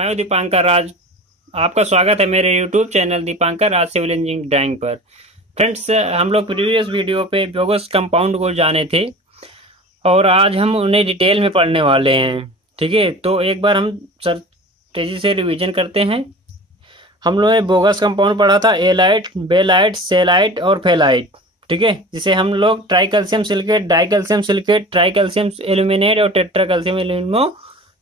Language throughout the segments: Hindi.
मैं हूं दीपांकर राज। आपका स्वागत है मेरे यूट्यूब चैनल दीपांकर राज सिविल इंजीनियरिंग ड्राइंग पर। फ्रेंड्स, हम लोग प्रीवियस वीडियो पे बोगस कंपाउंड को जाने थे और आज हम उन्हें डिटेल में पढ़ने वाले हैं। ठीक है, तो एक बार हम सर तेजी से रिवीजन करते हैं। हम लोगों ने बोगस कंपाउंड पढ़ा था एलाइट, बेलाइट, सेलाइट और फेलाइट। ठीक है, जिसे हम लोग try calcium silicate, die calcium silicate, try calcium aluminate और टेट्रा कैल्शियम एल्यूमिनो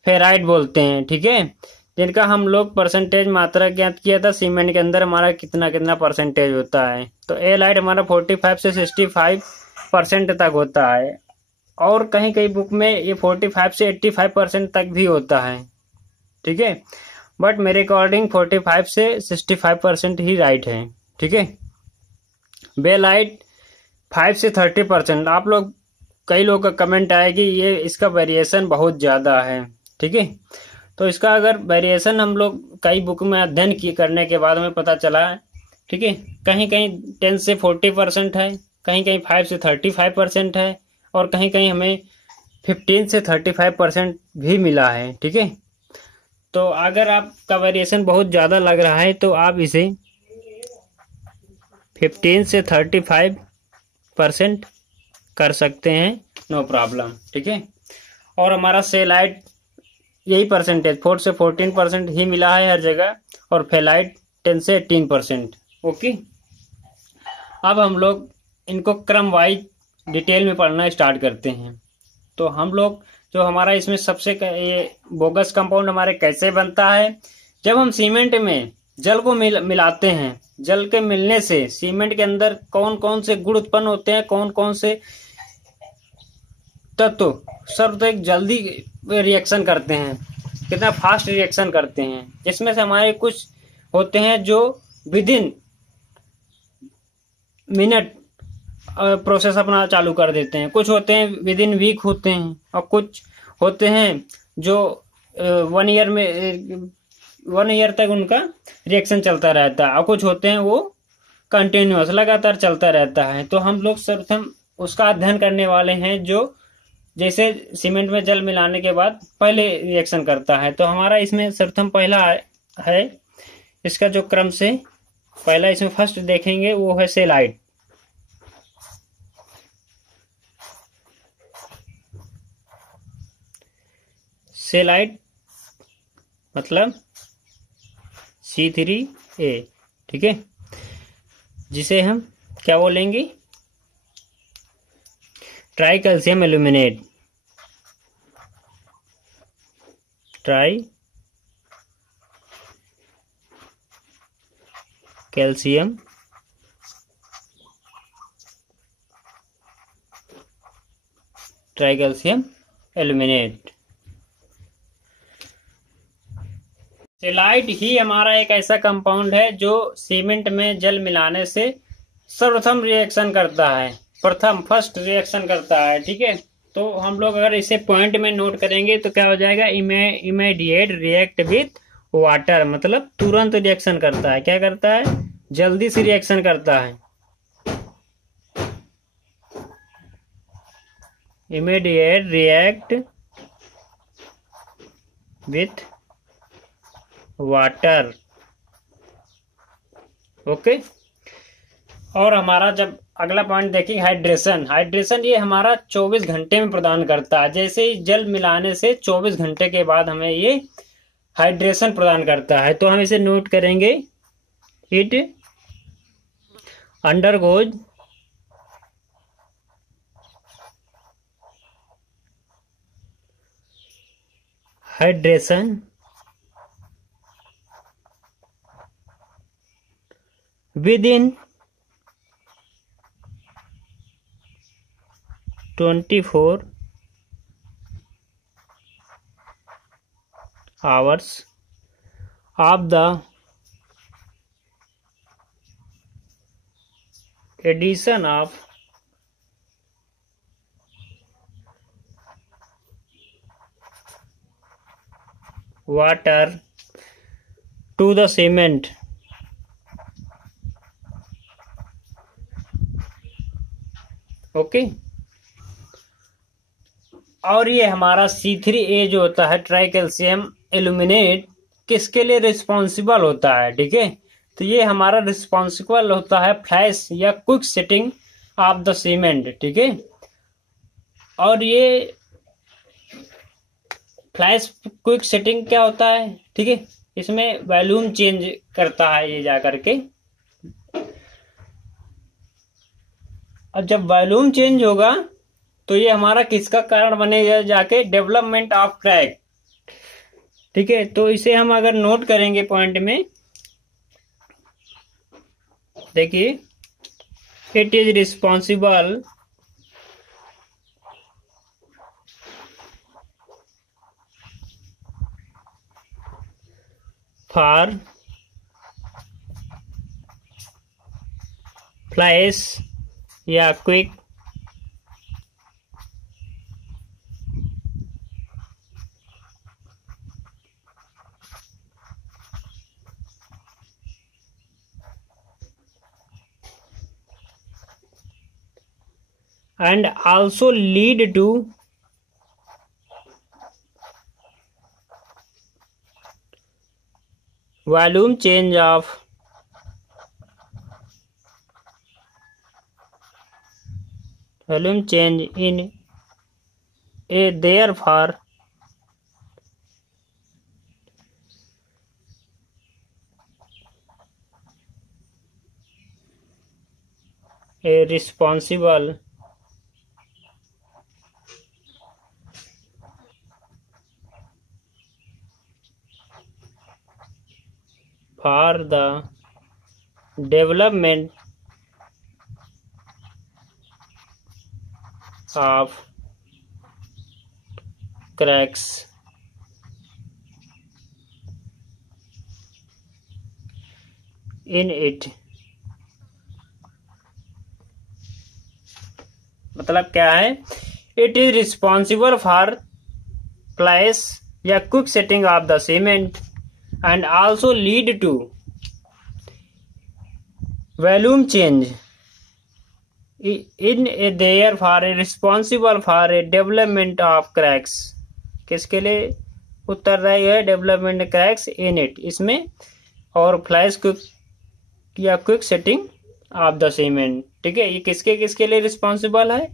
फेराइट बोलते हैं। ठीक है, जिनका हम लोग परसेंटेज मात्रा ज्ञात किया था सीमेंट के अंदर हमारा कितना कितना परसेंटेज होता है। तो एलाइट हमारा 45 से 65% तक होता है और कहीं कहीं बुक में ये 45 से 85% तक भी होता है। ठीक है, बट मेरे अकॉर्डिंग 45 से 65% ही राइट है। ठीक है, बेलाइट 5 से 30%। आप लोग कई लोग का कमेंट आया कि ये इसका वेरिएशन बहुत ज़्यादा है। ठीक है, तो इसका अगर वेरिएशन हम लोग कई बुक में अध्ययन करने के बाद हमें पता चला है। ठीक है, कहीं कहीं 10 से 40% है, कहीं कहीं 5 से 35% है और कहीं कहीं हमें 15 से 35% भी मिला है। ठीक है, तो अगर आपका वेरिएशन बहुत ज़्यादा लग रहा है तो आप इसे 15 से 35% कर सकते हैं, नो प्रॉब्लम। ठीक है, और हमारा सेलाइट यही परसेंटेज 4 से 14% ही मिला है हर जगह और फेलाइट 10 से 18%। ओके, अब हम लोग इनको क्रम वाइज डिटेल में पढ़ना स्टार्ट करते हैं। तो हम लोग जो हमारा इसमें सबसे ये बोगस कंपाउंड हमारे कैसे बनता है, जब हम सीमेंट में जल को मिलाते हैं, जल के मिलने से सीमेंट के अंदर कौन कौन से गुण उत्पन्न होते हैं, कौन कौन से तत्व सर्वाधिक जल्दी रिएक्शन करते हैं, कितना फास्ट रिएक्शन करते हैं, जिसमें से हमारे कुछ होते हैं जो विद इन मिनट प्रोसेस अपना चालू कर देते हैं, कुछ होते हैं विद इन वीक होते हैं और कुछ होते हैं जो 1 ईयर तक उनका रिएक्शन चलता रहता है और कुछ होते हैं वो कंटिन्यूअस लगातार चलता रहता है। तो हम लोग सर्वप्रथम उसका अध्ययन करने वाले हैं जो जैसे सीमेंट में जल मिलाने के बाद पहले रिएक्शन करता है। तो हमारा इसमें सर्वप्रथम पहला है, इसका जो क्रम से पहला इसमें फर्स्ट देखेंगे वो है सेलाइट। सेलाइट मतलब C3A। ठीक है, जिसे हम क्या बोलेंगे, tri calcium aluminate, tri calcium aluminate. Celite ही हमारा एक ऐसा कंपाउंड है जो सीमेंट में जल मिलाने से सर्वप्रथम रिएक्शन करता है, फर्स्ट रिएक्शन करता है। ठीक है, तो हम लोग अगर इसे पॉइंट में नोट करेंगे तो क्या हो जाएगा, इमीडिएट रिएक्ट विथ वाटर, मतलब तुरंत रिएक्शन करता है। क्या करता है, जल्दी से रिएक्शन करता है। Immediate react with water. Okay, और हमारा जब अगला पॉइंट देखेंगे हाइड्रेशन। हाइड्रेशन ये हमारा 24 घंटे में प्रदान करता है। जैसे ही जल मिलाने से 24 घंटे के बाद हमें ये हाइड्रेशन प्रदान करता है। तो हम इसे नोट करेंगे, it undergoes hydration within 24 hours of the addition of water to the cement। Okay, और ये हमारा C3A जो होता है ट्राई कैल्शियम एल्यूमिनेट, किसके लिए रिस्पॉन्सिबल होता है, ठीक है। तो ये हमारा रिस्पॉन्सिबल होता है फ्लैश या quick setting of the cement, ठीक है। और ये फ्लैश क्विक सेटिंग क्या होता है, ठीक है, इसमें वॉल्यूम चेंज करता है ये जा करके। और जब वॉल्यूम चेंज होगा तो ये हमारा किसका कारण बनेगा, जाके डेवलपमेंट ऑफ क्रैक, ठीक है। तो इसे हम अगर नोट करेंगे पॉइंट में, देखिए, it is responsible for flash या quick and also lead to volume change in a therefore a responsible for the development of cracks in it। मतलब क्या है, it is responsible for flash या quick setting of the cement and also lead to volume change in a therefore responsible for a development of cracks। किसके लिए उत्तरदायी है, डेवलपमेंट क्रैक्स इन इट, इसमें, और फ्लैश क्विक या quick setting of the cement, ठीक है। ये किसके किसके लिए रिस्पॉन्सिबल है,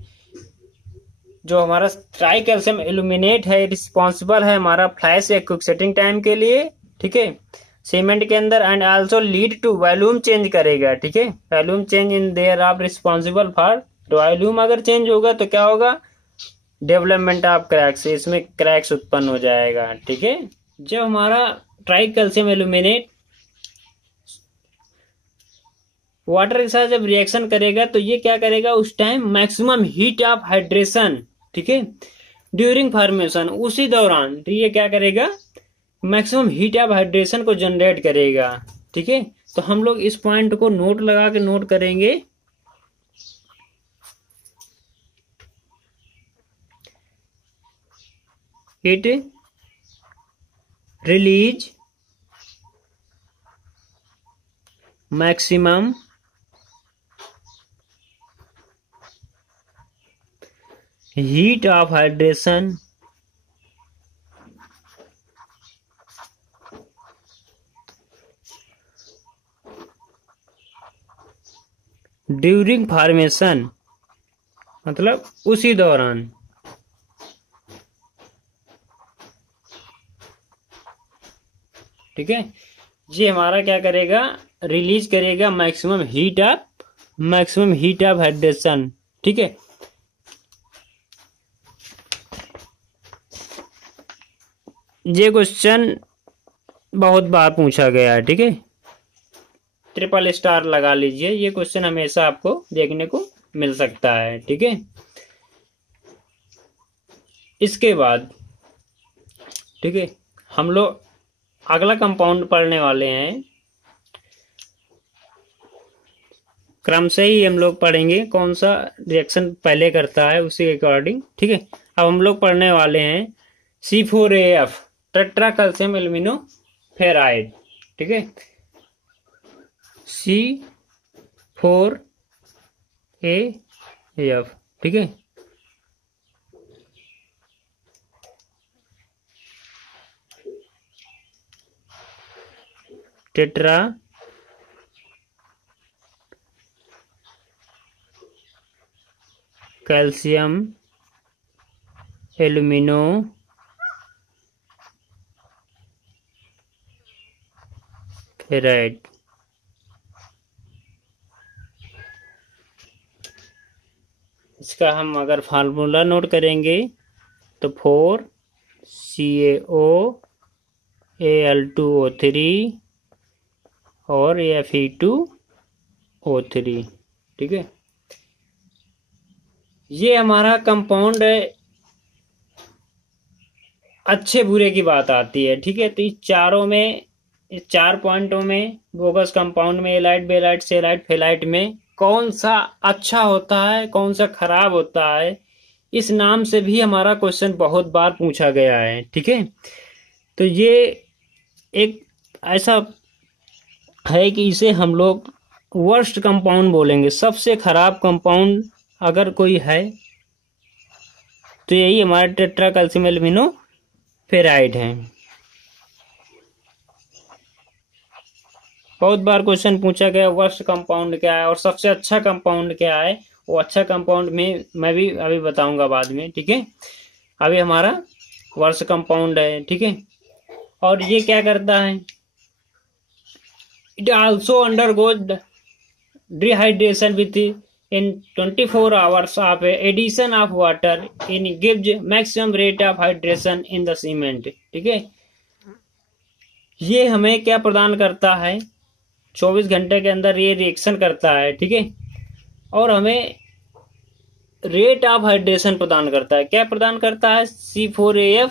जो हमारा ट्राई कैल्शियम एल्यूमिनेट है रिस्पॉन्सिबल है हमारा फ्लैश या क्विक सेटिंग टाइम के लिए, ठीक है, सीमेंट के अंदर। And also lead to volume change करेगा, ठीक है, volume change in there of responsible for, volume अगर चेंज होगा तो क्या होगा, डेवलपमेंट ऑफ क्रैक्स, इसमें क्रैक्स उत्पन्न हो जाएगा, ठीक है। जब हमारा ट्राई कैल्शियम एल्यूमिनेट वाटर के साथ जब रिएक्शन करेगा तो ये क्या करेगा, उस time maximum heat of hydration, ठीक है, ड्यूरिंग फॉर्मेशन, उसी दौरान तो ये क्या करेगा, मैक्सिमम हीट ऑफ हाइड्रेशन को जनरेट करेगा, ठीक है। तो हम लोग इस पॉइंट को नोट लगा के नोट करेंगे, it release maximum heat of hydration during formation, मतलब उसी दौरान, ठीक है। ये हमारा क्या करेगा, रिलीज करेगा मैक्सिमम हीट ऑफ हाइड्रेशन, ठीक है। ये क्वेश्चन बहुत बार पूछा गया है, ठीक है, ट्रिपल स्टार लगा लीजिए, ये क्वेश्चन हमेशा आपको देखने को मिल सकता है, ठीक है। इसके बाद, ठीक है, हम लोग अगला कंपाउंड पढ़ने वाले हैं, क्रम से ही हम लोग पढ़ेंगे कौन सा रिएक्शन पहले करता है उसी के अकॉर्डिंग, ठीक है। अब हम लोग पढ़ने वाले हैं C4AF tetra calcium alumino ferrite, ठीक है, C4AF, ठीक है। Tetra calcium alumino ferrite. इसका हम अगर फार्मूला नोट करेंगे तो 4CaO Al2O3 और Fe2O3। ठीक है, ये हमारा कंपाउंड है। अच्छे बुरे की बात आती है। ठीक है, तो इस चारों में, इस 4 पॉइंटों में, बोगस कंपाउंड में, एलाइट, बेलाइट, सेलाइट, फेलाइट में कौन सा अच्छा होता है, कौन सा खराब होता है, इस नाम से भी हमारा क्वेश्चन बहुत बार पूछा गया है। ठीक है, तो ये एक ऐसा है कि इसे हम लोग वर्स्ट कंपाउंड बोलेंगे। सबसे खराब कंपाउंड अगर कोई है तो यही हमारा टेट्रा कैल्शियम एल्यूमिनो फेराइड है। बहुत बार क्वेश्चन पूछा गया वर्स्ट कंपाउंड क्या है और सबसे अच्छा कंपाउंड क्या है। वो अच्छा कंपाउंड में मैं भी अभी बताऊंगा बाद में। ठीक है, अभी हमारा वर्स्ट कंपाउंड है। ठीक है, और ये क्या करता है, it also undergoes dehydration with in 24 hours of addition of water in gives maximum rate of hydration in the cement। ठीक है, ये हमें क्या प्रदान करता है, 24 घंटे के अंदर ये रिएक्शन करता है। ठीक है, और हमें रेट ऑफ हाइड्रेशन प्रदान करता है। क्या प्रदान करता है, C4AF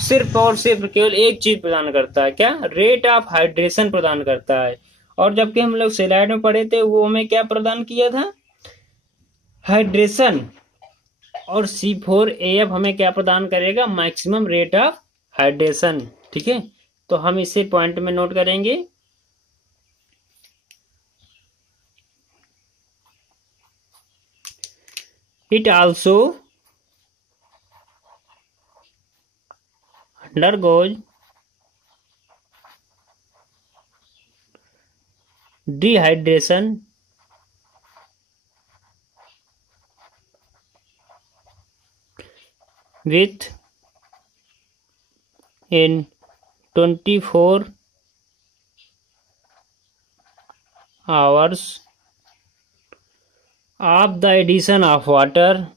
सिर्फ और सिर्फ केवल एक चीज प्रदान करता है, क्या, रेट ऑफ हाइड्रेशन प्रदान करता है। और जबकि हम लोग सेलाइड में पढ़े थे वो हमें क्या प्रदान किया था, हाइड्रेशन। और C4AF हमें क्या प्रदान करेगा, मैक्सिमम रेट ऑफ हाइड्रेशन। ठीक है, तो हम इसे पॉइंट में नोट करेंगे। It also undergoes dehydration with in 24 hours of the addition of water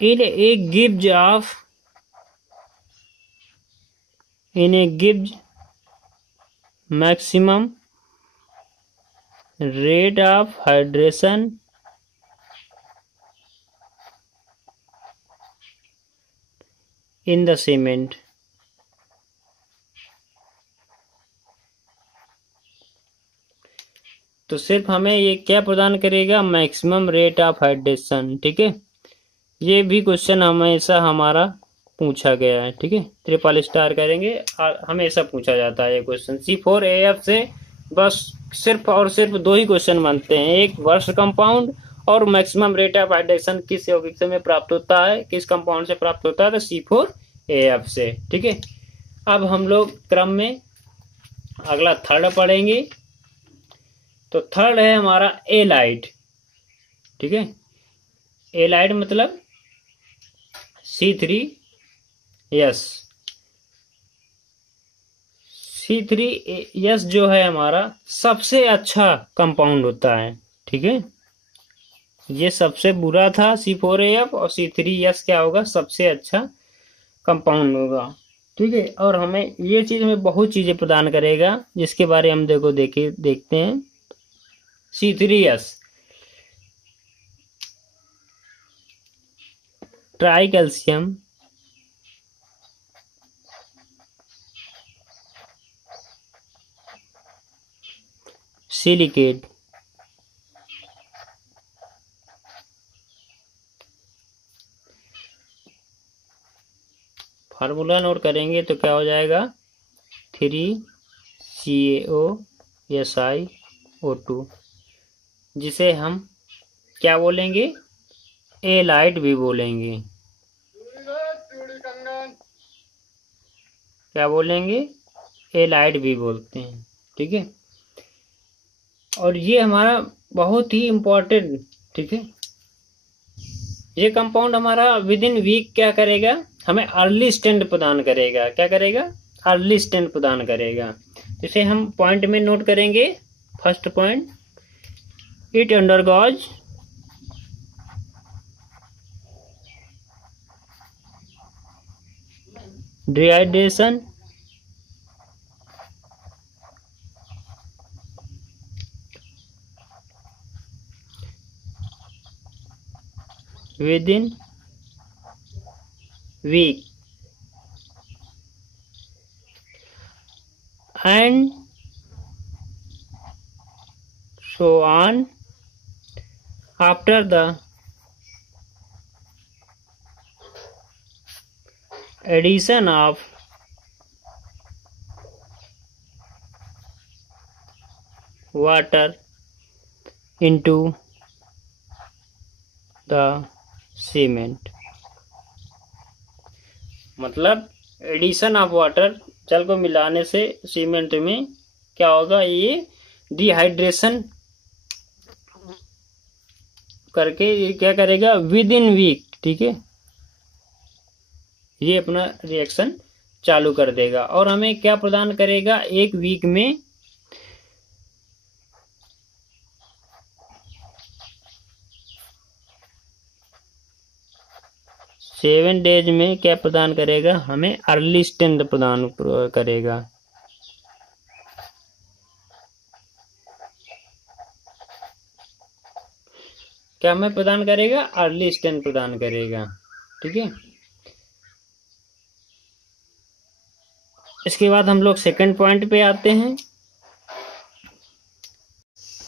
in a gives maximum rate of hydration in the cement। तो सिर्फ हमें ये क्या प्रदान करेगा, मैक्सिमम रेट ऑफ हाइड्रेशन। ठीक है, ये भी क्वेश्चन हमेशा हमारा पूछा गया है। ठीक है, 3 स्टार करेंगे, हमेशा पूछा जाता है ये क्वेश्चन। C4AF से बस सिर्फ और सिर्फ 2 ही क्वेश्चन बनते हैं, एक वर्स्ट कंपाउंड और मैक्सिमम रेट ऑफ हाइड्रेशन किस यौगिक से में प्राप्त होता है, किस कंपाउंड से प्राप्त होता है, तो C4AF से। ठीक है, अब हम लोग क्रम में अगला थर्ड पढ़ेंगे। तो थर्ड है हमारा एलाइड। ठीक है, एलाइड मतलब C3S। C3S जो है हमारा सबसे अच्छा कंपाउंड होता है। ठीक है, ये सबसे बुरा था C4AF और C3S क्या होगा, सबसे अच्छा कंपाउंड होगा। ठीक है, और हमें ये चीज में बहुत चीजें प्रदान करेगा जिसके बारे हम देखते हैं। C3S try calcium silicate. Formula note करेंगे तो क्या हो जाएगा, 3CaOSiO2। जिसे हम क्या बोलेंगे, एलाइड भी बोलेंगे। क्या बोलेंगे, एलाइड भी बोलते हैं। ठीक है, और ये हमारा बहुत ही इम्पोर्टेंट, ठीक है, ये कंपाउंड हमारा विद इन वीक क्या करेगा, हमें अर्ली स्टैंड प्रदान करेगा। क्या करेगा, अर्ली स्टैंड प्रदान करेगा। इसे हम पॉइंट में नोट करेंगे। First point, it undergoes dehydration within week and so on after the addition of water into the cement. मतलब एडिशन ऑफ वाटर, जल को मिलाने से सीमेंट में क्या होगा, ये डिहाइड्रेशन करके ये क्या करेगा, विद इन वीक, ठीक है, ये अपना रिएक्शन चालू कर देगा और हमें क्या प्रदान करेगा, एक वीक में 7 डेज में क्या प्रदान करेगा, हमें अर्ली स्टैंड प्रदान करेगा। क्या हमें प्रदान करेगा, अर्ली स्टैंड प्रदान करेगा। ठीक है, इसके बाद हम लोग सेकंड पॉइंट पे आते हैं।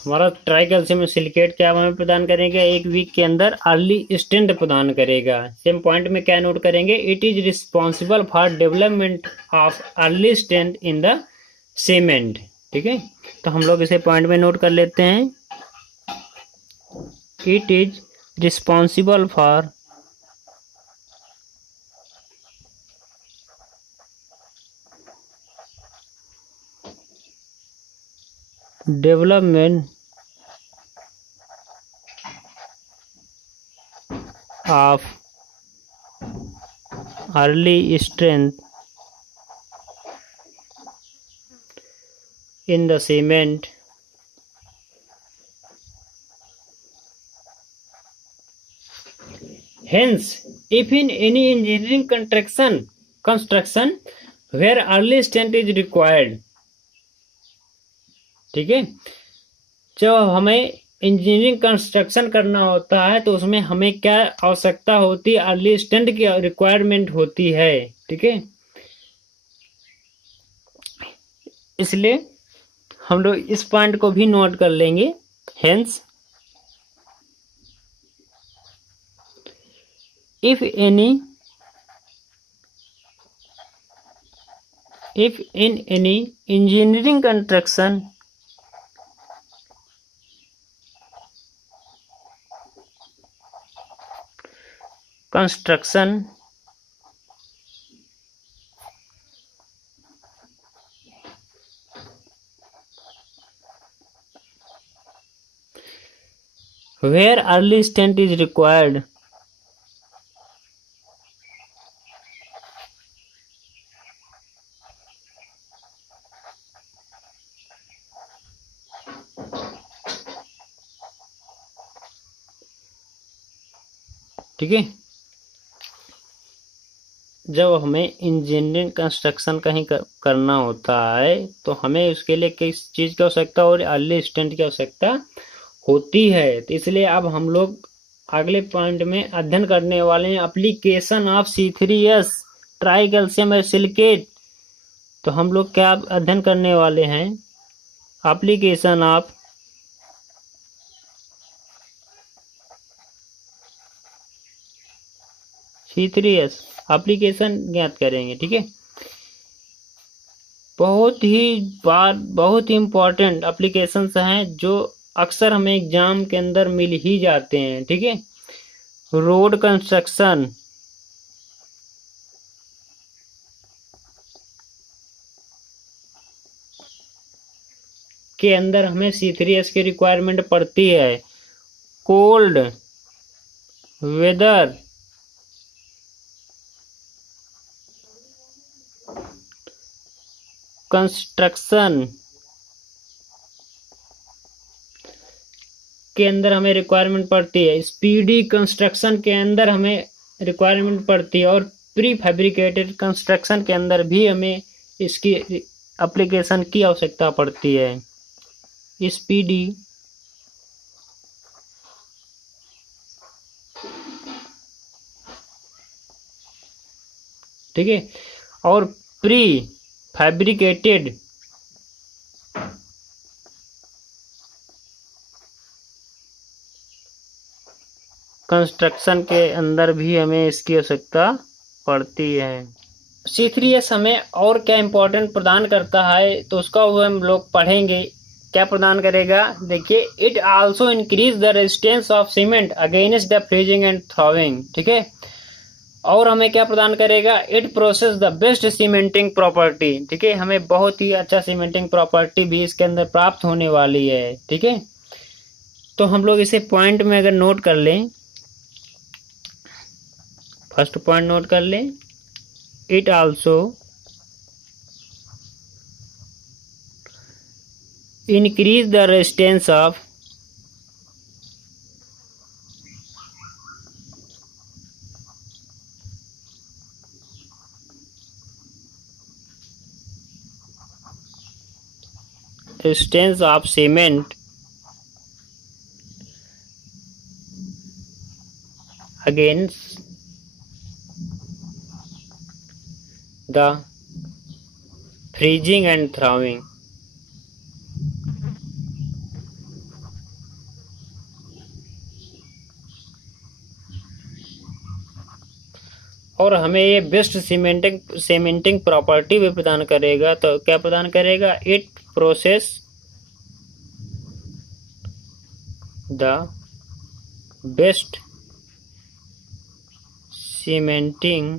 हमारा ट्राई कैल्शियम सिलिकेट क्या हमें प्रदान करेगा, एक वीक के अंदर अर्ली स्टैंड प्रदान करेगा। सेम पॉइंट में क्या नोट करेंगे, it is responsible for development of early stand in the cement. ठीक है, तो हम लोग इसे पॉइंट में नोट कर लेते हैं। It is responsible for development of early strength in the cement hence if in any engineering construction where early strength is required, ठीक है, जब हमें इंजीनियरिंग कंस्ट्रक्शन करना होता है तो उसमें हमें क्या आवश्यकता होती है, अर्ली स्टैंड की रिक्वायरमेंट होती है। ठीक है, इसलिए हम लोग इस पॉइंट को भी नोट कर लेंगे। Hence if in any engineering construction where early strength is required, ठीक है, जब हमें इंजीनियरिंग कंस्ट्रक्शन कहीं करना होता है तो हमें उसके लिए किस चीज़ की आवश्यकता और अर्ली स्टैंड की आवश्यकता होती है। तो इसलिए अब हम लोग अगले पॉइंट में अध्ययन करने वाले हैं application of C3S try calcium silicate. तो हम लोग क्या अध्ययन करने वाले हैं, एप्लीकेशन ऑफ C3S एप्लीकेशन ज्ञात करेंगे। ठीक है, बहुत ही इम्पोर्टेंट एप्लीकेशंस हैं जो अक्सर हमें एग्जाम के अंदर मिल ही जाते हैं, ठीक है। रोड कंस्ट्रक्शन, के अंदर हमें C3S की रिक्वायरमेंट पड़ती है। कोल्ड वेदर कंस्ट्रक्शन के अंदर हमें रिक्वायरमेंट पड़ती है। स्पीडी कंस्ट्रक्शन के अंदर हमें रिक्वायरमेंट पड़ती है। और प्री फैब्रिकेटेड कंस्ट्रक्शन के अंदर भी हमें इसकी एप्लीकेशन की आवश्यकता पड़ती है। स्पीडी ठीक है। और प्री फैब्रिकेटेड कंस्ट्रक्शन के अंदर भी हमें इसकी आवश्यकता पड़ती है। C3S हमें और क्या इम्पोर्टेंट प्रदान करता है तो उसका वो हम लोग पढ़ेंगे। क्या प्रदान करेगा, देखिए, it also increase the resistance of cement against the freezing and thawing, ठीक है। और हमें क्या प्रदान करेगा, it process the best cementing property, ठीक है। हमें बहुत ही अच्छा सीमेंटिंग प्रॉपर्टी भी इसके अंदर प्राप्त होने वाली है, ठीक है। तो हम लोग इसे पॉइंट में अगर नोट कर लें, फर्स्ट पॉइंट नोट कर लें, it also increase the resistance of cement against the freezing and thawing। और हमें ये बेस्ट सीमेंटिंग प्रॉपर्टी भी प्रदान करेगा। तो क्या प्रदान करेगा, it process the best cementing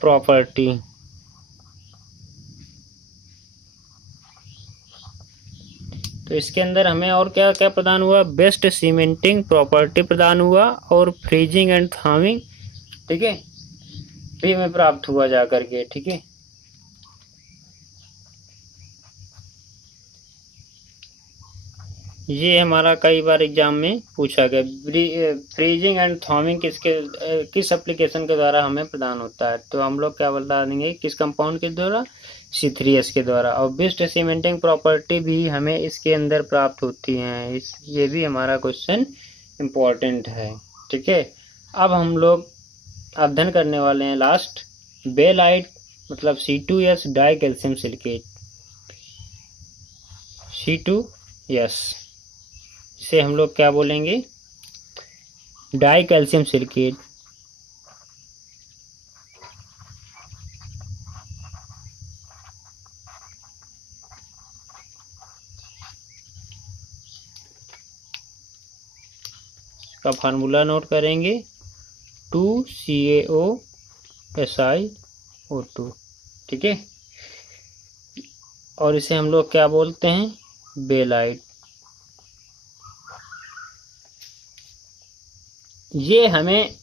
property. तो इसके अंदर हमें और क्या क्या प्रदान हुआ, बेस्ट सीमेंटिंग प्रॉपर्टी प्रदान हुआ और फ्रीजिंग एंड थॉविंग, ठीक है, भी हमें प्राप्त हुआ जा करके, ठीक है। ये हमारा कई बार एग्जाम में पूछा गया। फ्रीजिंग एंड थॉविंग किस एप्लीकेशन के द्वारा हमें प्रदान होता है, तो हम लोग क्या बता देंगे, किस कंपाउंड के द्वारा, C3S के द्वारा। और बेस्ट सीमेंटिंग प्रॉपर्टी भी हमें इसके अंदर प्राप्त होती हैं। ये भी हमारा क्वेश्चन इम्पोर्टेंट है, ठीक है। अब हम लोग अध्ययन करने वाले हैं लास्ट, बेलाइट मतलब C2S die calcium silicate, C2S, इसे हम लोग क्या बोलेंगे, डाई कैल्शियम सिलिकेट। का फार्मूला नोट करेंगे, 2CaOSiO2, ठीक है। और इसे हम लोग क्या बोलते हैं, बेलाइट। ये हमें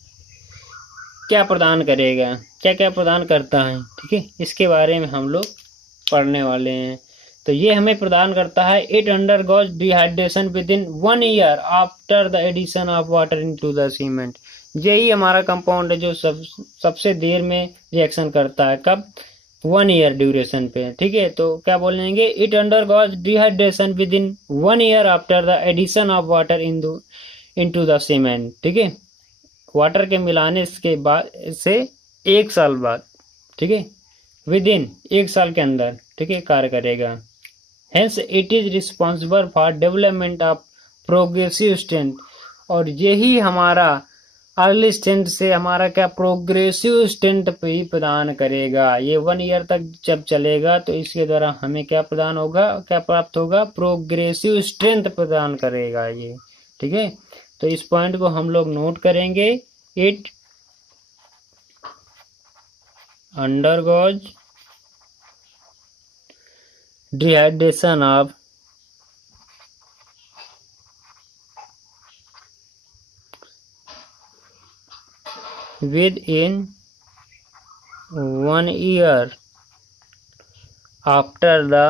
क्या प्रदान करेगा, क्या क्या प्रदान करता है, ठीक है, इसके बारे में हम लोग पढ़ने वाले हैं। तो ये हमें प्रदान करता है, it undergoes dehydration within 1 year after the addition of water into the cement. यही हमारा कंपाउंड है जो सबसे देर में रिएक्शन करता है, कब, 1 ईयर ड्यूरेशन पे, ठीक है। तो क्या बोलेंगे, it undergoes dehydration within 1 year after the addition of water into the cement, ठीक है। वाटर के मिलाने के बाद से 1 साल बाद, ठीक है, विद इन 1 साल के अंदर, ठीक है, कार्य करेगा। Hence it is responsible for development of progressive strength। और यही हमारा अर्ली स्टेंट से हमारा क्या प्रोग्रेसिव स्टेंट भी प्रदान करेगा। ये 1 ईयर तक जब चलेगा तो इसके द्वारा हमें क्या प्रदान होगा, क्या प्राप्त होगा, प्रोग्रेसिव स्ट्रेंथ प्रदान करेगा ये। ठीक है, तो इस पॉइंट को हम लोग नोट करेंगे। It undergoes dehydration of within 1 year after the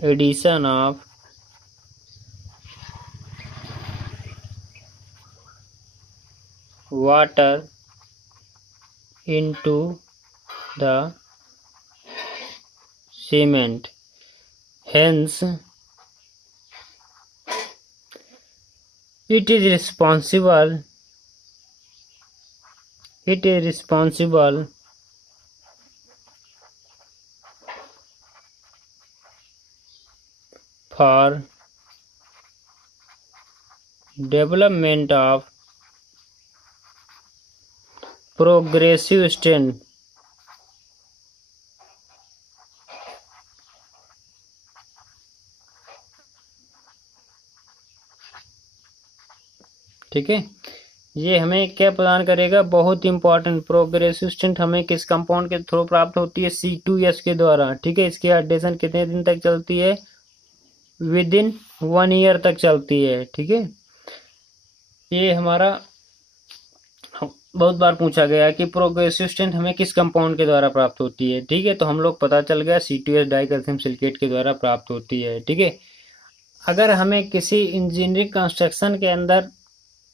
addition of water into the cement. Hence, it is responsible for development of progressive strength. ठीक है, ये हमें क्या प्रदान करेगा, बहुत इंपॉर्टेंट। प्रोग्रेसिव स्ट्रेंथ हमें किस कंपाउंड के थ्रू प्राप्त होती है, C2S के द्वारा। ठीक है, इसकी हाइड्रेशन कितने दिन तक चलती है, विदिन 1 ईयर तक चलती है। ठीक है, ये हमारा बहुत बार पूछा गया कि प्रोग्रेसिव स्ट्रेंथ हमें किस कंपाउंड के द्वारा प्राप्त होती है। ठीक है, तो हम लोग पता चल गया C2S डाइकैल्शियम सिलिकेट के द्वारा प्राप्त होती है। ठीक है, अगर हमें किसी इंजीनियरिंग कंस्ट्रक्शन के अंदर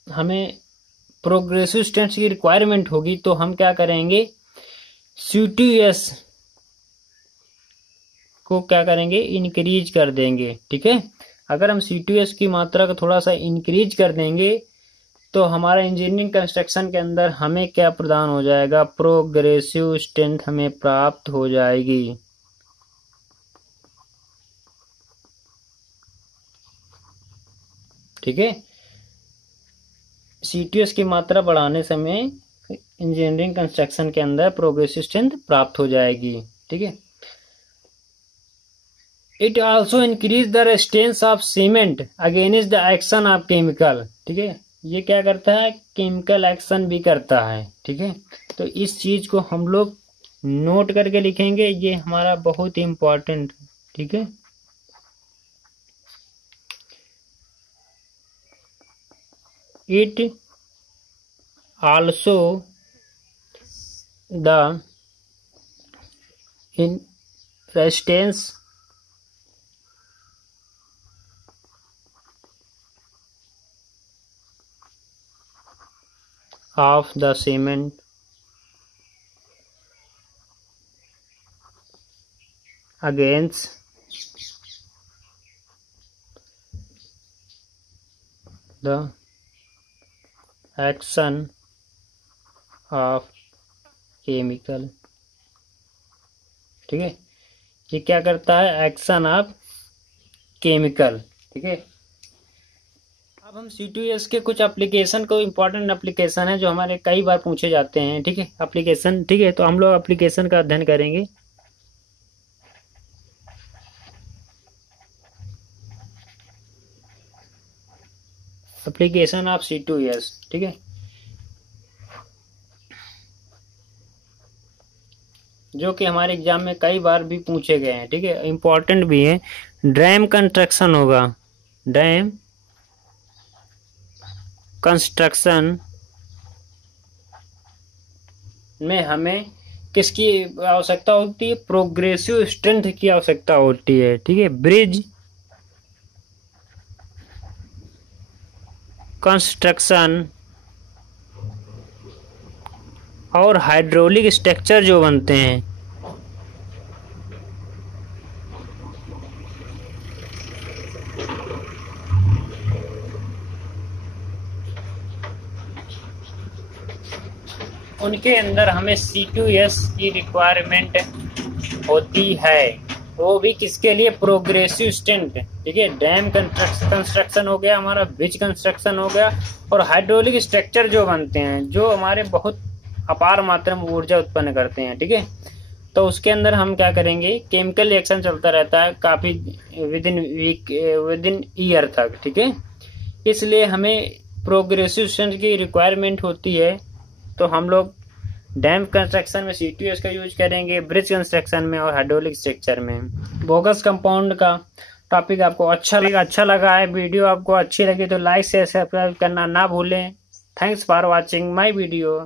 हमें प्रोग्रेसिव स्ट्रेंथ की रिक्वायरमेंट होगी तो हम क्या करेंगे, C2S को क्या करेंगे, इंक्रीज कर देंगे। ठीक है, अगर हम C2S की मात्रा को थोड़ा सा इंक्रीज कर देंगे तो हमारा इंजीनियरिंग कंस्ट्रक्शन के अंदर हमें क्या प्रदान हो जाएगा, प्रोग्रेसिव स्ट्रेंथ हमें प्राप्त हो जाएगी। ठीक है, C2S की मात्रा बढ़ाने से हमें इंजीनियरिंग कंस्ट्रक्शन के अंदर प्रोग्रेसिव स्ट्रेंथ प्राप्त हो जाएगी। ठीक है, it also increase the resistance of cement against the action of chemical. ठीक है, ये क्या करता है, केमिकल एक्शन भी करता है। ठीक है, तो इस चीज को हम लोग नोट करके लिखेंगे, ये हमारा बहुत ही इंपॉर्टेंट। ठीक है, it also the in resistance of the cement against the action of chemical. ठीक है, ये क्या करता है, एक्शन ऑफ केमिकल। ठीक है, अब हम C2S के कुछ एप्लीकेशन को, इंपॉर्टेंट एप्लीकेशन है जो हमारे कई बार पूछे जाते हैं। ठीक है, एप्लीकेशन। ठीक है, तो हम लोग एप्लीकेशन का अध्ययन करेंगे। Application of C2S। ठीक है, जो कि हमारे एग्जाम में कई बार भी पूछे गए हैं। ठीक है, इंपॉर्टेंट भी है। डैम कंस्ट्रक्शन होगा, डैम कंस्ट्रक्शन में हमें किसकी आवश्यकता होती है, प्रोग्रेसिव स्ट्रेंथ की आवश्यकता होती है। ठीक है, ब्रिज कंस्ट्रक्शन और हाइड्रोलिक स्ट्रक्चर जो बनते हैं उनके अंदर हमें C2S की रिक्वायरमेंट होती है। वो भी किसके लिए, प्रोग्रेसिव स्टेंट, ठीक है। डैम कंस्ट्रक्शन हो गया हमारा, ब्रिज कंस्ट्रक्शन हो गया, और हाइड्रोलिक स्ट्रक्चर जो बनते हैं जो हमारे बहुत अपार मात्रा में ऊर्जा उत्पन्न करते हैं, ठीक है। तो उसके अंदर हम क्या करेंगे, केमिकल रिएक्शन चलता रहता है काफ़ी विद इन ईयर तक, ठीक है। इसलिए हमें प्रोग्रेसिव स्टेंट की रिक्वायरमेंट होती है। तो हम लोग डैम कंस्ट्रक्शन में CTOS का यूज करेंगे, ब्रिज कंस्ट्रक्शन में और हाइड्रोलिक स्ट्रक्चर में। बोगस कंपाउंड का टॉपिक आपको अच्छा लगा है, वीडियो आपको अच्छी लगी तो लाइक शेयर सब्सक्राइब करना ना भूलें। Thanks for watching my video.